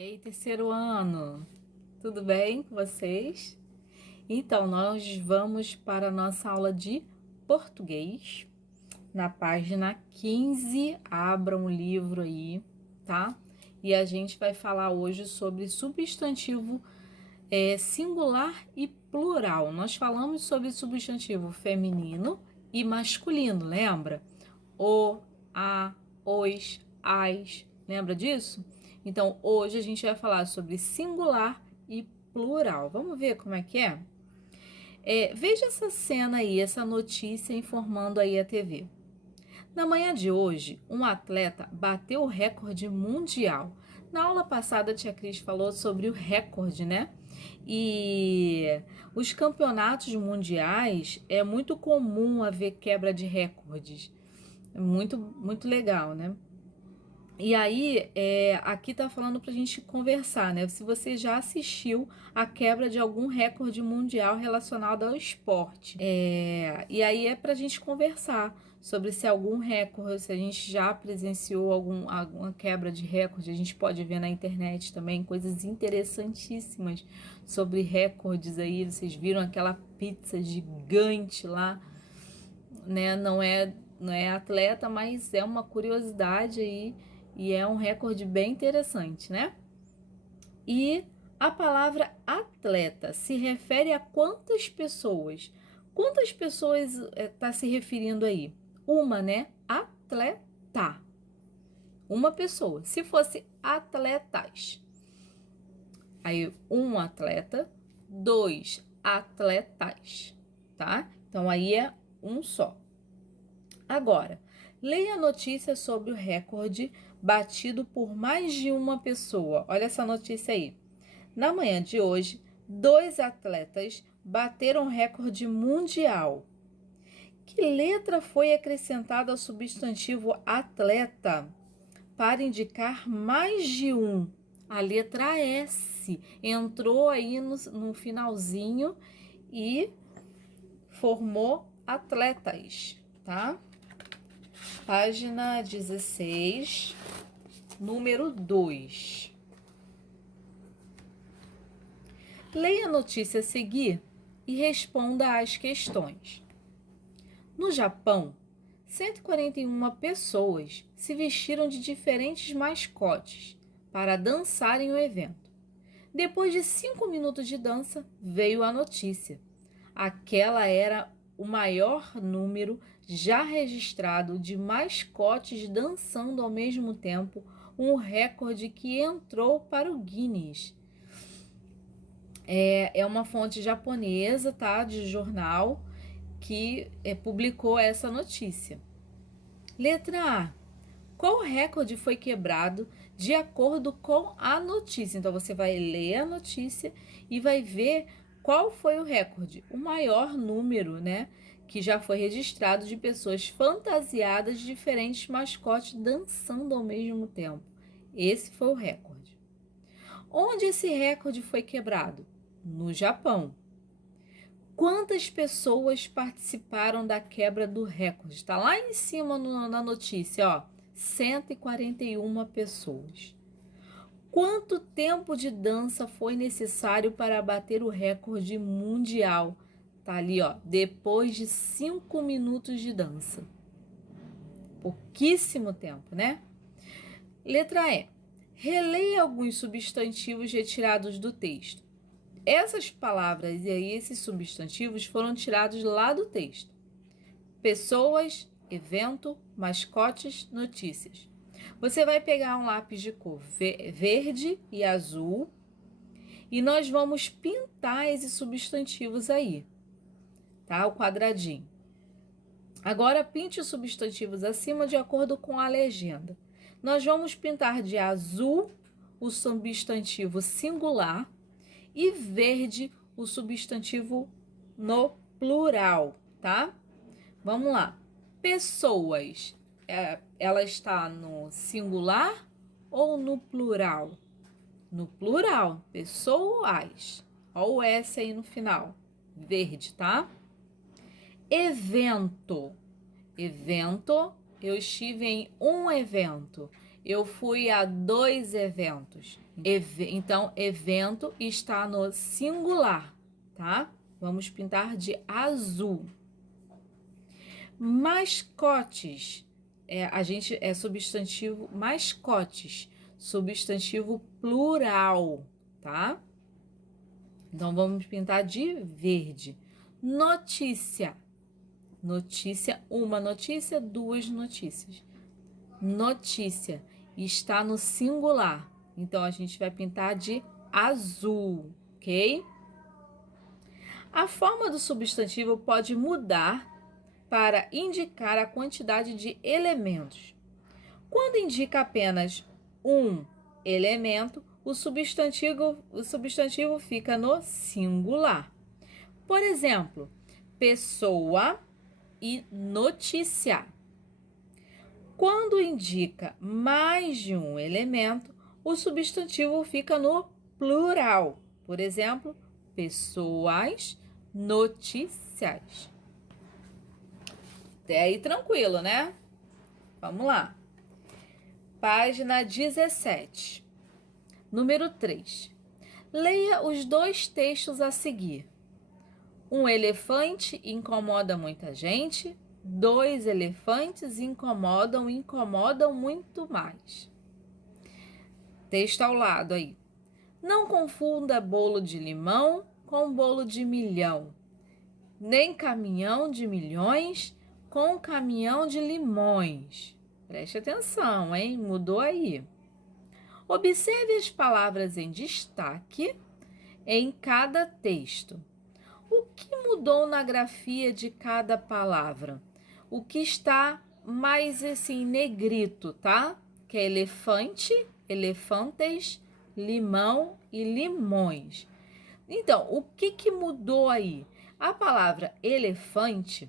E aí, terceiro ano, tudo bem com vocês? Então, nós vamos para a nossa aula de português. Na página 15, abram o livro aí, tá? E a gente vai falar hoje sobre substantivo singular e plural. Nós falamos sobre substantivo feminino e masculino, lembra? O, a, os, as, lembra disso? Então, hoje a gente vai falar sobre singular e plural. Vamos ver como é que é? Veja essa cena aí, essa notícia informando aí a TV. Na manhã de hoje, um atleta bateu o recorde mundial. Na aula passada, a tia Cris falou sobre o recorde, né? E os campeonatos mundiais é muito comum haver quebra de recordes. É muito legal, né? E aí, aqui tá falando pra gente conversar, né? Se você já assistiu a quebra de algum recorde mundial relacionado ao esporte. E aí é pra gente conversar sobre se algum recorde, se a gente já presenciou alguma quebra de recorde. A gente pode ver na internet também coisas interessantíssimas sobre recordes aí. Vocês viram aquela pizza gigante lá, né? Não é atleta, mas é uma curiosidade aí e é um recorde bem interessante, né? E a palavra atleta se refere a quantas pessoas? Quantas pessoas está se referindo aí? Uma, né? Atleta. Uma pessoa. Se fosse atletas, aí um atleta, dois atletas, tá? Então aí é um só. Agora, leia a notícia sobre o recorde batido por mais de uma pessoa. Olha essa notícia aí. Na manhã de hoje, 2 atletas bateram recorde mundial. Que letra foi acrescentada ao substantivo atleta para indicar mais de um? A letra S entrou aí no finalzinho e formou atletas, tá? Página 16, número 2. Leia a notícia a seguir e responda às questões. No Japão, 141 pessoas se vestiram de diferentes mascotes para dançarem o evento. Depois de 5 minutos de dança, veio a notícia. Aquela era o maior número já registrado de mascotes dançando ao mesmo tempo, um recorde que entrou para o Guinness. É uma fonte japonesa, tá, de jornal, que publicou essa notícia. Letra A. Qual recorde foi quebrado de acordo com a notícia? Então, você vai ler a notícia e vai ver qual foi o recorde. O maior número, né, que já foi registrado de pessoas fantasiadas de diferentes mascotes dançando ao mesmo tempo. Esse foi o recorde. Onde esse recorde foi quebrado? No Japão. Quantas pessoas participaram da quebra do recorde? Está lá em cima na notícia, ó. 141 pessoas. Quanto tempo de dança foi necessário para bater o recorde mundial? Tá ali, ó. Depois de 5 minutos de dança. Pouquíssimo tempo, né? Letra E. Releia alguns substantivos retirados do texto. Essas palavras e aí esses substantivos foram tirados lá do texto. Pessoas, evento, mascotes, notícias. Você vai pegar um lápis de cor verde e azul e nós vamos pintar esses substantivos aí, tá? O quadradinho. Agora pinte os substantivos acima de acordo com a legenda. Nós vamos pintar de azul o substantivo singular e verde o substantivo no plural, tá? Vamos lá. Pessoas, ela está no singular ou no plural? No plural, pessoas. Olha o S aí no final, verde, tá? Evento. Evento, eu estive em um evento. Eu fui a 2 eventos. Então, evento está no singular, tá? Vamos pintar de azul. Mascotes. A gente é substantivo mascotes. Substantivo plural, tá? Então, vamos pintar de verde. Notícia. Notícia, uma notícia, duas notícias. Notícia está no singular. Então, a gente vai pintar de azul, ok? A forma do substantivo pode mudar para indicar a quantidade de elementos. Quando indica apenas um elemento, o substantivo fica no singular. Por exemplo, pessoa e notícia. Quando indica mais de um elemento, o substantivo fica no plural. Por exemplo, pessoas, notícias. Até aí tranquilo, né? Vamos lá. Página 17. Número 3. Leia os 2 textos a seguir. Um elefante incomoda muita gente. 2 elefantes incomodam muito mais. Texto ao lado aí. Não confunda bolo de limão com bolo de milhão, nem caminhão de milhões com caminhão de limões. Preste atenção, hein? Mudou aí. Observe as palavras em destaque em cada texto. O que mudou na grafia de cada palavra? O que está mais assim negrito, tá? Que é elefante, elefantes, limão e limões. Então, o que mudou aí? A palavra elefante,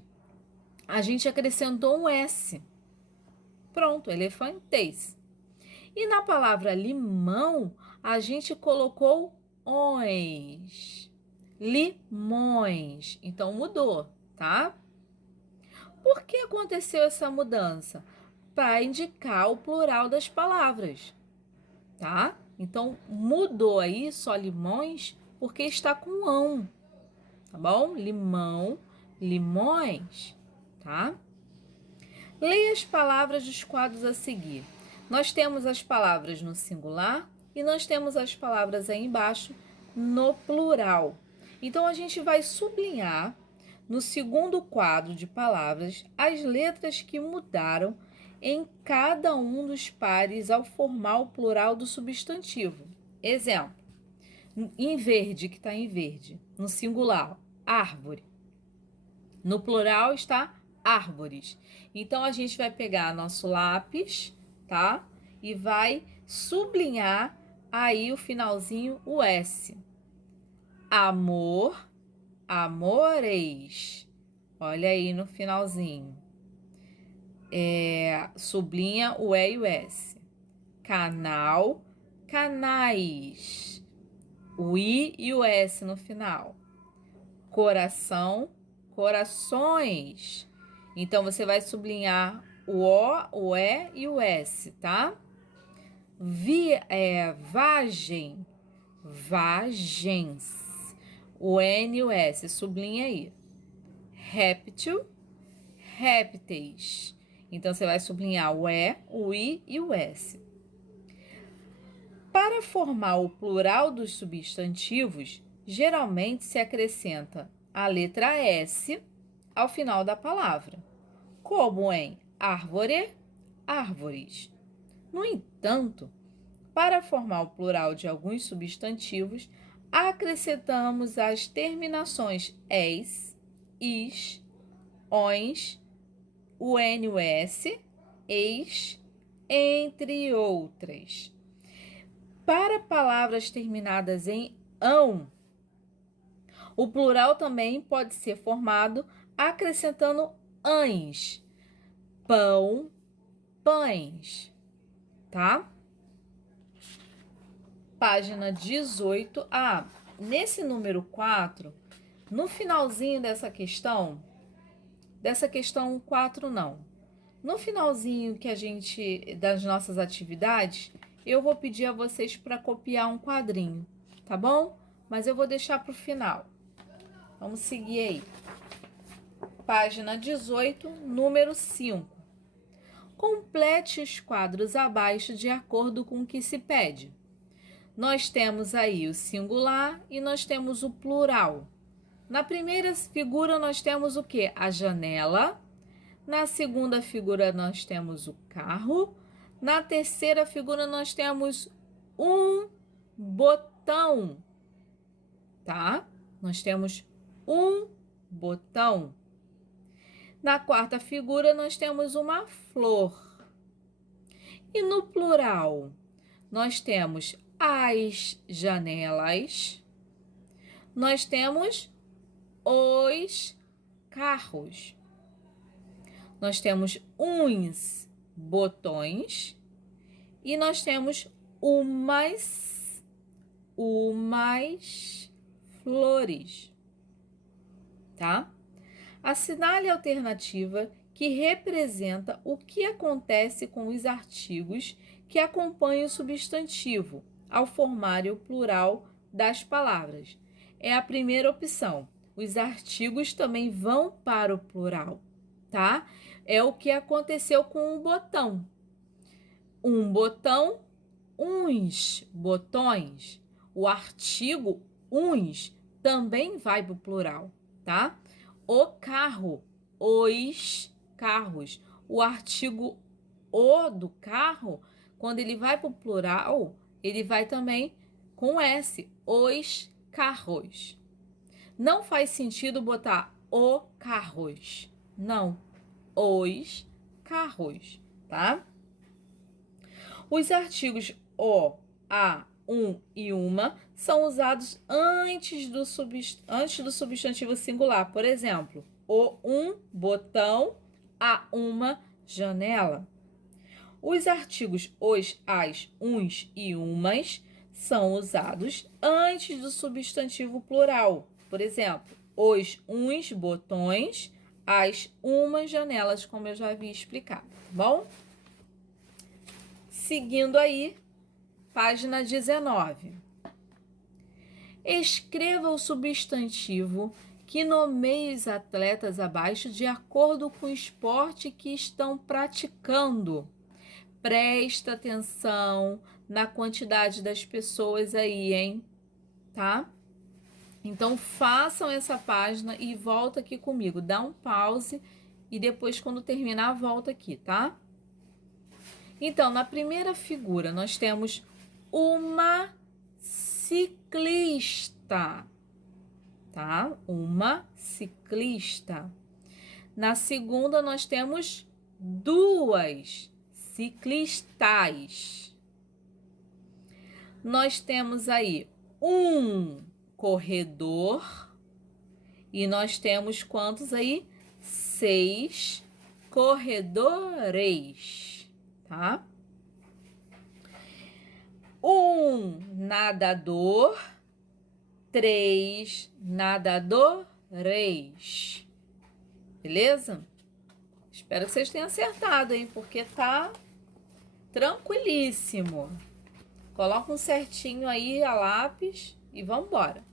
a gente acrescentou um S. Pronto, elefantes. E na palavra limão, a gente colocou ONs. Limões. Então, mudou, tá? Por que aconteceu essa mudança? Para indicar o plural das palavras, tá? Então, mudou aí só limões porque está com ão, tá bom? Limão, limões, tá? Leia as palavras dos quadros a seguir. Nós temos as palavras no singular e nós temos as palavras aí embaixo no plural. Então, a gente vai sublinhar no segundo quadro de palavras as letras que mudaram em cada um dos pares ao formar o plural do substantivo. Exemplo, em verde, que está em verde, no singular, árvore. No plural está árvores. Então, a gente vai pegar nosso lápis, tá? E vai sublinhar aí o finalzinho, o S. Amor, amores. Olha aí no finalzinho. Sublinha o E e o S. Canal, canais. O I e o S no final. Coração, corações. Então, você vai sublinhar o O, o E e o S, tá? Vagem, vagens. O N e o S, sublinha aí. Réptil, répteis. Então, você vai sublinhar o E, o I e o S. Para formar o plural dos substantivos, geralmente se acrescenta a letra S ao final da palavra, como em árvore, árvores. No entanto, para formar o plural de alguns substantivos, acrescentamos as terminações es, is, ons, o N, o S, eis, entre outras. Para palavras terminadas em ão, o plural também pode ser formado acrescentando ães. Pão, pães, tá? Página 18. Nesse número 4, no finalzinho dessa questão 4 não. No finalzinho das nossas atividades, eu vou pedir a vocês para copiar um quadrinho, tá bom? Mas eu vou deixar para o final. Vamos seguir aí. Página 18, número 5. Complete os quadros abaixo de acordo com o que se pede. Nós temos aí o singular e nós temos o plural. Na primeira figura nós temos o quê? A janela. Na segunda figura nós temos o carro. Na terceira figura nós temos um botão, tá? Nós temos um botão. Na quarta figura nós temos uma flor. E no plural nós temos as janelas. Nós temos os carros. Nós temos uns botões e nós temos umas flores, tá? Assinale a alternativa que representa o que acontece com os artigos que acompanham o substantivo ao formarem o plural das palavras. É a primeira opção. Os artigos também vão para o plural, tá? É o que aconteceu com o botão. Um botão, uns botões. O artigo uns também vai para o plural, tá? O carro, os carros. O artigo o do carro, quando ele vai para o plural, ele vai também com S, os carros. Não faz sentido botar o carros. Não, os carros, tá? Os artigos o, a, um e uma são usados antes do substantivo singular. Por exemplo, o um botão, a uma janela. Os artigos os, as, uns e umas são usados antes do substantivo plural. Por exemplo, os uns botões, as umas janelas, como eu já havia explicado, tá bom? Seguindo aí, página 19. Escreva o substantivo que nomeie os atletas abaixo de acordo com o esporte que estão praticando. Presta atenção na quantidade das pessoas aí, hein? Tá? Então, façam essa página e volta aqui comigo. Dá um pause e depois, quando terminar, volta aqui, tá? Então, na primeira figura, nós temos uma ciclista, tá? Uma ciclista. Na segunda, nós temos duas ciclistas. Nós temos aí um corredor e nós temos quantos aí? 6 corredores, tá? Um nadador, 3 nadadores. Beleza? Espero que vocês tenham acertado, hein? Porque tá tranquilíssimo. Coloca um certinho aí a lápis e vamos embora.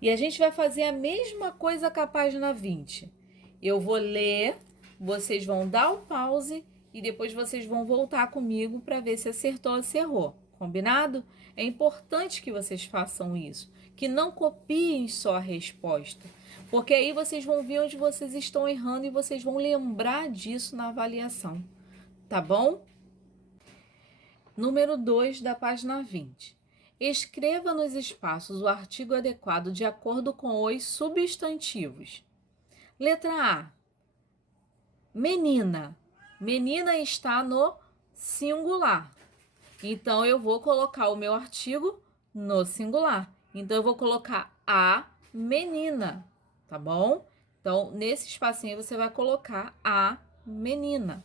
E a gente vai fazer a mesma coisa com a página 20. Eu vou ler, vocês vão dar o pause e depois vocês vão voltar comigo para ver se acertou ou se errou. Combinado? É importante que vocês façam isso, que não copiem só a resposta, porque aí vocês vão ver onde vocês estão errando e vocês vão lembrar disso na avaliação, tá bom? Número 2 da página 20. Escreva nos espaços o artigo adequado de acordo com os substantivos. Letra A. Menina. Menina está no singular. Então, eu vou colocar o meu artigo no singular. Então, eu vou colocar a menina, tá bom? Então, nesse espacinho, você vai colocar a menina.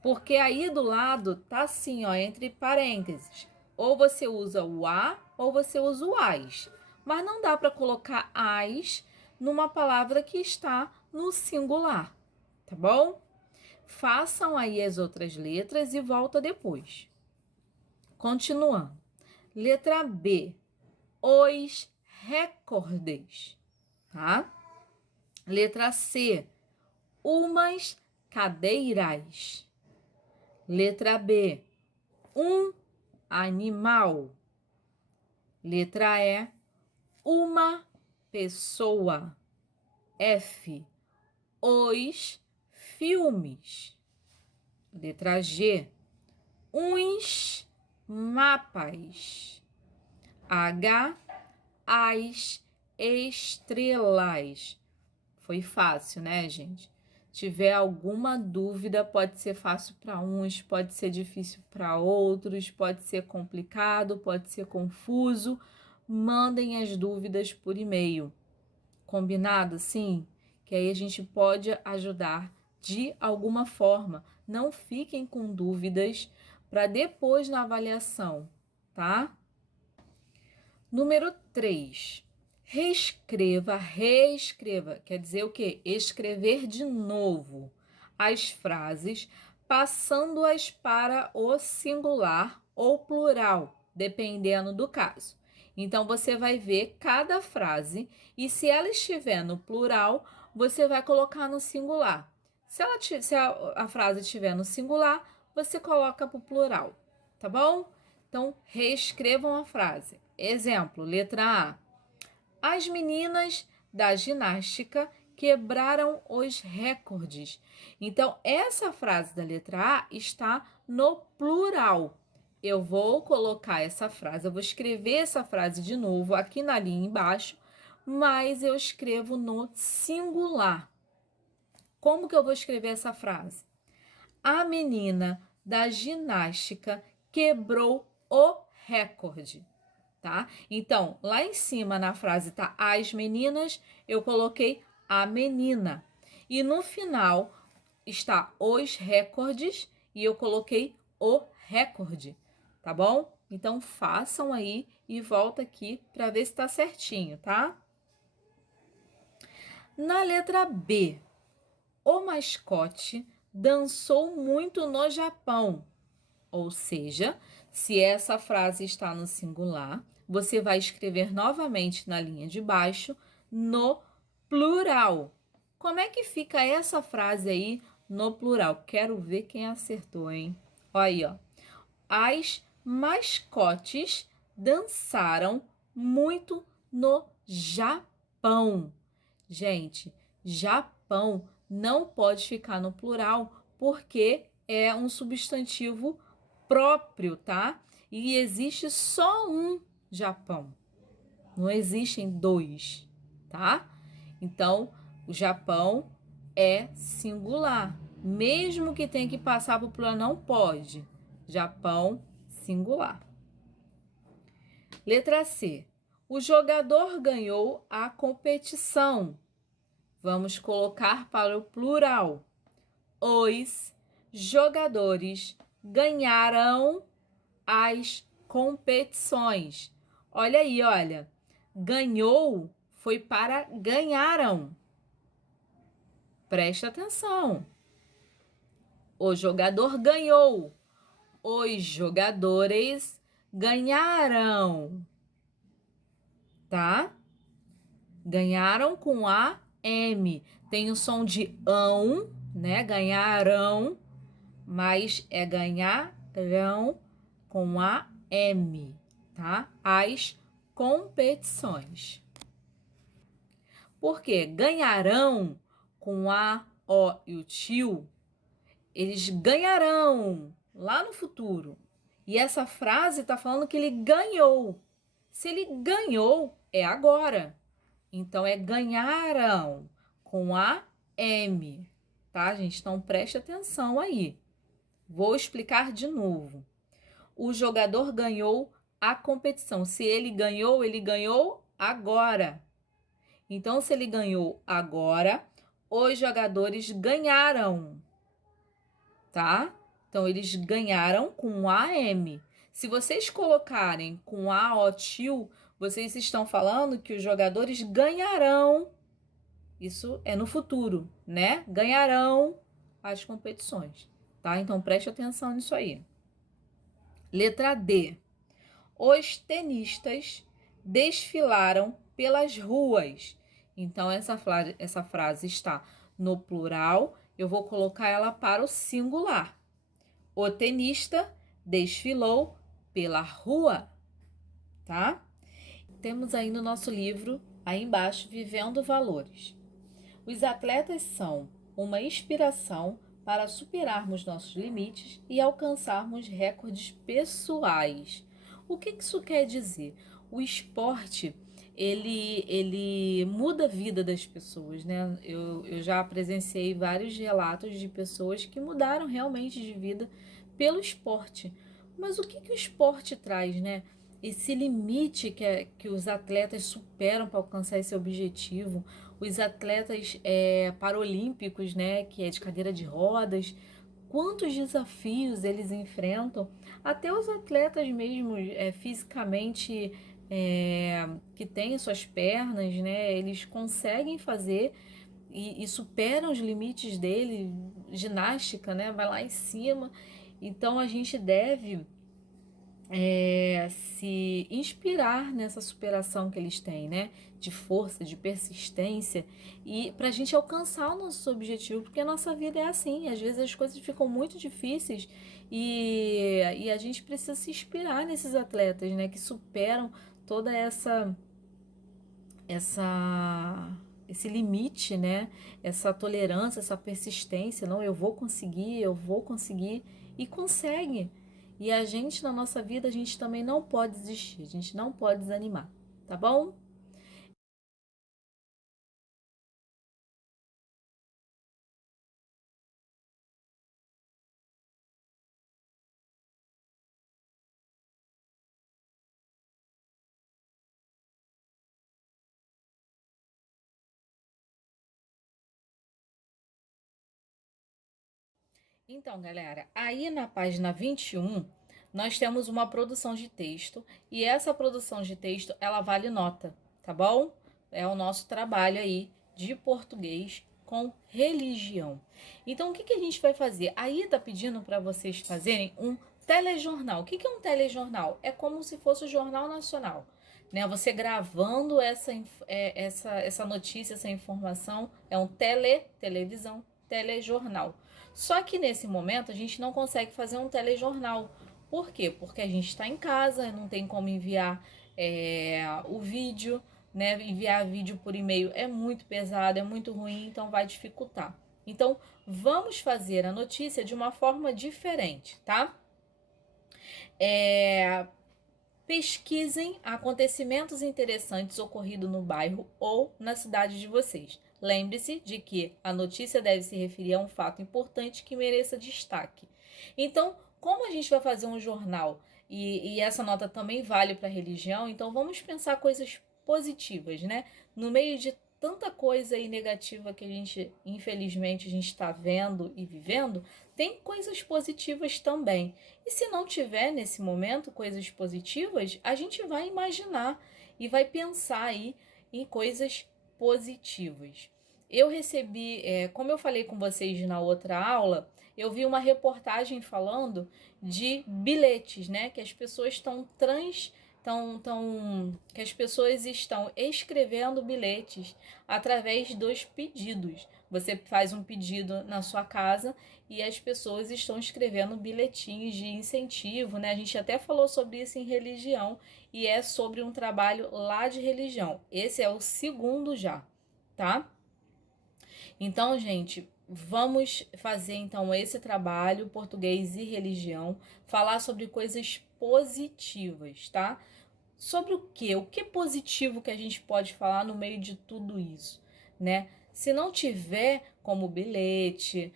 Porque aí do lado tá assim, ó, entre parênteses. Ou você usa o a ou você usa o as. Mas não dá para colocar as numa palavra que está no singular, tá bom? Façam aí as outras letras e volta depois. Continuando. Letra B. Os recordes, tá? Letra C. Umas cadeiras. Letra B. Um animal. Letra E. Uma pessoa. F. Os filmes. Letra G. Uns mapas. H. As estrelas. Foi fácil, né, gente? Tiver alguma dúvida, pode ser fácil para uns, pode ser difícil para outros, pode ser complicado, pode ser confuso. Mandem as dúvidas por e-mail. Combinado? Sim? Que aí a gente pode ajudar de alguma forma. Não fiquem com dúvidas para depois na avaliação, tá? Número 3. Reescreva, quer dizer o quê? Escrever de novo as frases, passando-as para o singular ou plural, dependendo do caso. Então, você vai ver cada frase e se ela estiver no plural, você vai colocar no singular. Se a frase estiver no singular, você coloca para o plural, tá bom? Então, reescrevam a frase. Exemplo, letra A. As meninas da ginástica quebraram os recordes. Então, essa frase da letra A está no plural. Eu vou colocar essa frase, eu vou escrever essa frase de novo aqui na linha embaixo, mas eu escrevo no singular. Como que eu vou escrever essa frase? A menina da ginástica quebrou o recorde. Tá? Então, lá em cima na frase tá as meninas, eu coloquei a menina. E no final está os recordes e eu coloquei o recorde, tá bom? Então, façam aí e volta aqui para ver se tá certinho, tá? Na letra B, o mascote dançou muito no Japão. Ou seja, se essa frase está no singular, você vai escrever novamente na linha de baixo no plural. Como é que fica essa frase aí no plural? Quero ver quem acertou, hein? Olha aí, ó. As mascotes dançaram muito no Japão. Gente, Japão não pode ficar no plural porque é um substantivo próprio, tá? E existe só um Japão. Não existem dois, tá? Então, o Japão é singular. Mesmo que tenha que passar para o plural, não pode. Japão, singular. Letra C. O jogador ganhou a competição. Vamos colocar para o plural. Os jogadores ganharam as competições. Olha aí, olha. Ganhou foi para ganharam. Presta atenção. O jogador ganhou. Os jogadores ganharam. Tá? Ganharam com a M. Tem o som de ão, né? Ganharão, mas é ganharão com a M, tá? As competições. Por quê? Ganharão com a O e o tio, eles ganharão lá no futuro. E essa frase está falando que ele ganhou. Se ele ganhou, é agora. Então, é ganharam com a M, tá, gente? Então, preste atenção aí. Vou explicar de novo. O jogador ganhou a competição. Se ele ganhou agora. Então, se ele ganhou agora, os jogadores ganharam, tá? Então, eles ganharam com a M. Se vocês colocarem com a O tio, vocês estão falando que os jogadores ganharão. Isso é no futuro, né? Ganharão às competições, tá? Então preste atenção nisso aí. Letra D. Os tenistas desfilaram pelas ruas. Então, essa frase está no plural, eu vou colocar ela para o singular. O tenista desfilou pela rua, tá? Temos aí no nosso livro, aí embaixo, Vivendo Valores. Os atletas são uma inspiração para superarmos nossos limites e alcançarmos recordes pessoais. O que isso quer dizer? O esporte, ele muda a vida das pessoas, né? Eu já presenciei vários relatos de pessoas que mudaram realmente de vida pelo esporte. Mas o que o esporte traz, né? Esse limite que os atletas superam para alcançar esse objetivo, os atletas paralímpicos, né, que é de cadeira de rodas, quantos desafios eles enfrentam, até os atletas mesmo fisicamente que têm suas pernas, né, eles conseguem fazer e superam os limites dele, ginástica, né, vai lá em cima. Então a gente deve se inspirar nessa superação que eles têm, né? De força, de persistência, e para a gente alcançar o nosso objetivo, porque a nossa vida é assim, às vezes as coisas ficam muito difíceis e a gente precisa se inspirar nesses atletas, né? Que superam toda esse limite, né? Essa tolerância, essa persistência, não, eu vou conseguir e consegue. E a gente na nossa vida, a gente também não pode desistir, a gente não pode desanimar, tá bom? Então, galera, aí na página 21, nós temos uma produção de texto e essa produção de texto, ela vale nota, tá bom? É o nosso trabalho aí de português com religião. Então, o que a gente vai fazer? Aí tá pedindo para vocês fazerem um telejornal. O que é um telejornal? É como se fosse o Jornal Nacional, né? Você gravando essa notícia, essa informação, é um televisão, telejornal. Só que nesse momento a gente não consegue fazer um telejornal. Por quê? Porque a gente está em casa, não tem como enviar o vídeo, né? Enviar vídeo por e-mail é muito pesado, é muito ruim, então vai dificultar. Então, vamos fazer a notícia de uma forma diferente, tá? Pesquisem acontecimentos interessantes ocorridos no bairro ou na cidade de vocês. Lembre-se de que a notícia deve se referir a um fato importante que mereça destaque. Então, como a gente vai fazer um jornal e essa nota também vale para a religião, então vamos pensar coisas positivas, né? No meio de tanta coisa aí negativa que a gente, infelizmente, a gente está vendo e vivendo, tem coisas positivas também. E se não tiver nesse momento coisas positivas, a gente vai imaginar e vai pensar aí em coisas positivas. Eu recebi, como eu falei com vocês na outra aula, eu vi uma reportagem falando de bilhetes, né? Que as pessoas que as pessoas estão escrevendo bilhetes através dos pedidos. Você faz um pedido na sua casa e as pessoas estão escrevendo bilhetinhos de incentivo, né? A gente até falou sobre isso em religião e é sobre um trabalho lá de religião. Esse é o segundo já, tá? Então, gente, vamos fazer então esse trabalho, português e religião, falar sobre coisas positivas, tá? Sobre o quê? O que é positivo que a gente pode falar no meio de tudo isso, né? Se não tiver como bilhete,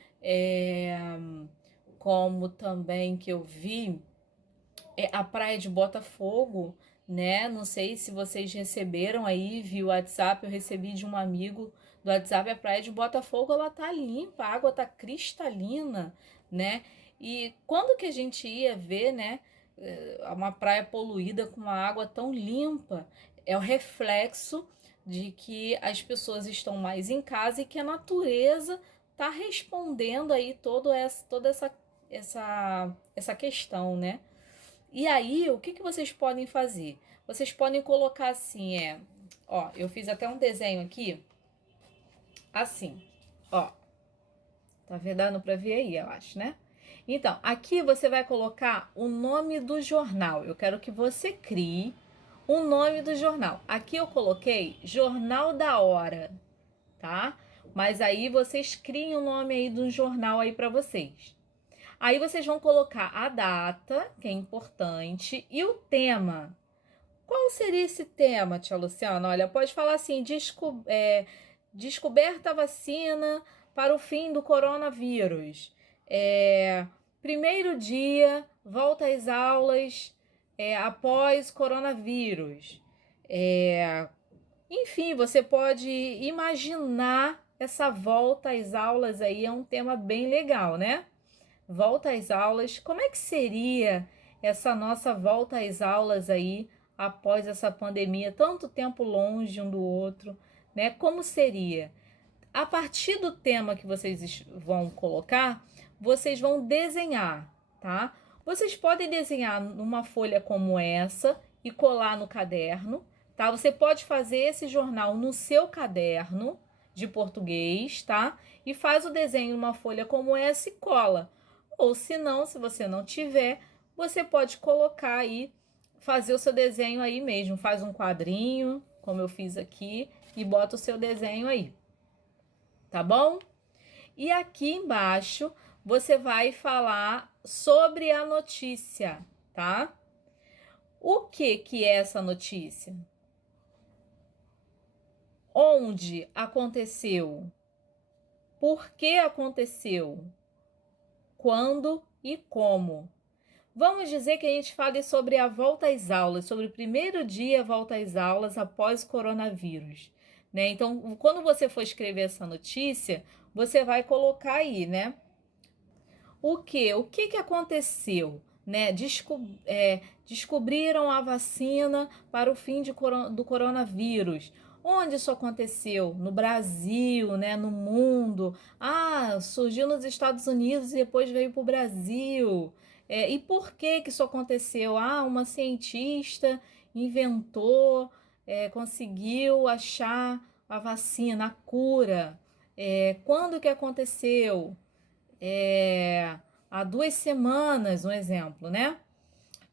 como também que eu vi, a praia de Botafogo, né? Não sei se vocês receberam aí via WhatsApp, eu recebi de um amigo do WhatsApp, a praia de Botafogo, ela tá limpa, a água tá cristalina, né? E quando que a gente ia ver, né, uma praia poluída com uma água tão limpa? É o reflexo de que as pessoas estão mais em casa e que a natureza tá respondendo aí toda essa questão, né? E aí, o que vocês podem fazer? Vocês podem colocar assim, ó, eu fiz até um desenho aqui, assim, ó. Tá vendo? Dando pra ver aí, eu acho, né? Então, aqui você vai colocar o nome do jornal. Eu quero que você crie o nome do jornal. Aqui eu coloquei Jornal da Hora, tá? Mas aí vocês criem o nome aí do jornal aí para vocês. Aí vocês vão colocar a data, que é importante, e o tema. Qual seria esse tema, tia Luciana? Olha, pode falar assim, descoberta a vacina para o fim do coronavírus. Primeiro dia, volta às aulas após coronavírus. Enfim, você pode imaginar essa volta às aulas aí, é um tema bem legal, né? Volta às aulas, como é que seria essa nossa volta às aulas aí após essa pandemia, tanto tempo longe um do outro, né? Como seria? A partir do tema que vocês vão colocar, vocês vão desenhar, tá? Vocês podem desenhar numa folha como essa e colar no caderno, tá? Você pode fazer esse jornal no seu caderno de português, tá? E faz o desenho numa folha como essa e cola. Ou se não, se você não tiver, você pode colocar aí, fazer o seu desenho aí mesmo. Faz um quadrinho, como eu fiz aqui, e bota o seu desenho aí. Tá bom? E aqui embaixo você vai falar sobre a notícia, tá? O que é essa notícia? Onde aconteceu? Por que aconteceu? Quando e como? Vamos dizer que a gente fale sobre a volta às aulas, sobre o primeiro dia volta às aulas após o coronavírus, né? Então, quando você for escrever essa notícia, você vai colocar aí, né? O que aconteceu? Né? Descobriram a vacina para o fim do coronavírus. Onde isso aconteceu? No Brasil, né? No mundo. Ah, surgiu nos Estados Unidos e depois veio para o Brasil. E por que isso aconteceu? Ah, uma cientista inventou, conseguiu achar a vacina, a cura. Quando que aconteceu? Há 2 semanas, um exemplo, né?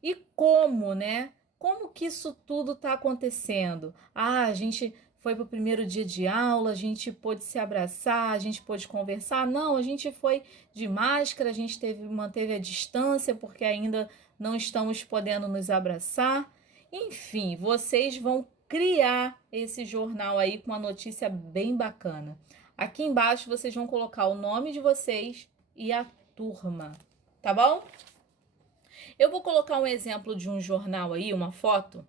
E como, né? Como que isso tudo está acontecendo? Ah, a gente foi para o primeiro dia de aula, a gente pôde se abraçar, a gente pôde conversar. Não, a gente foi de máscara, a gente manteve a distância porque ainda não estamos podendo nos abraçar. Enfim, vocês vão criar esse jornal aí com uma notícia bem bacana. Aqui embaixo vocês vão colocar o nome de vocês e a turma, tá bom? Eu vou colocar um exemplo de um jornal aí, uma foto.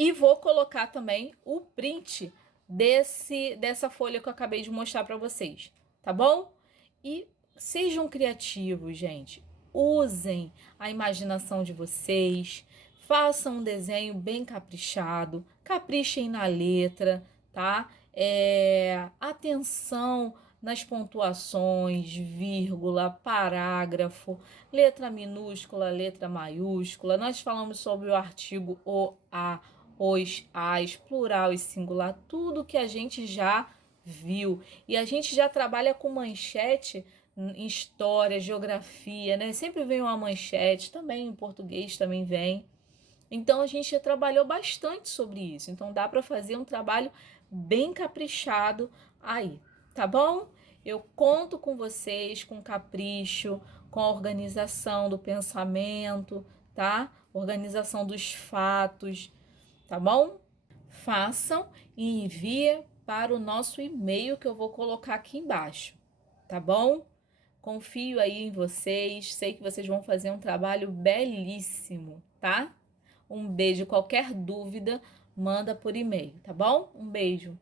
E vou colocar também o print dessa folha que eu acabei de mostrar para vocês, tá bom? E sejam criativos, gente. Usem a imaginação de vocês, façam um desenho bem caprichado, caprichem na letra, tá? Atenção nas pontuações, vírgula, parágrafo, letra minúscula, letra maiúscula. Nós falamos sobre o artigo o, a, os, as, plural e singular, tudo que a gente já viu. E a gente já trabalha com manchete em história, geografia, né? Sempre vem uma manchete, também em português também vem. Então a gente já trabalhou bastante sobre isso. Então dá para fazer um trabalho bem caprichado aí, tá bom? Eu conto com vocês, com capricho, com a organização do pensamento, tá? Organização dos fatos, tá bom? Façam e enviem para o nosso e-mail que eu vou colocar aqui embaixo, tá bom? Confio aí em vocês, sei que vocês vão fazer um trabalho belíssimo, tá? Um beijo, qualquer dúvida, manda por e-mail, tá bom? Um beijo.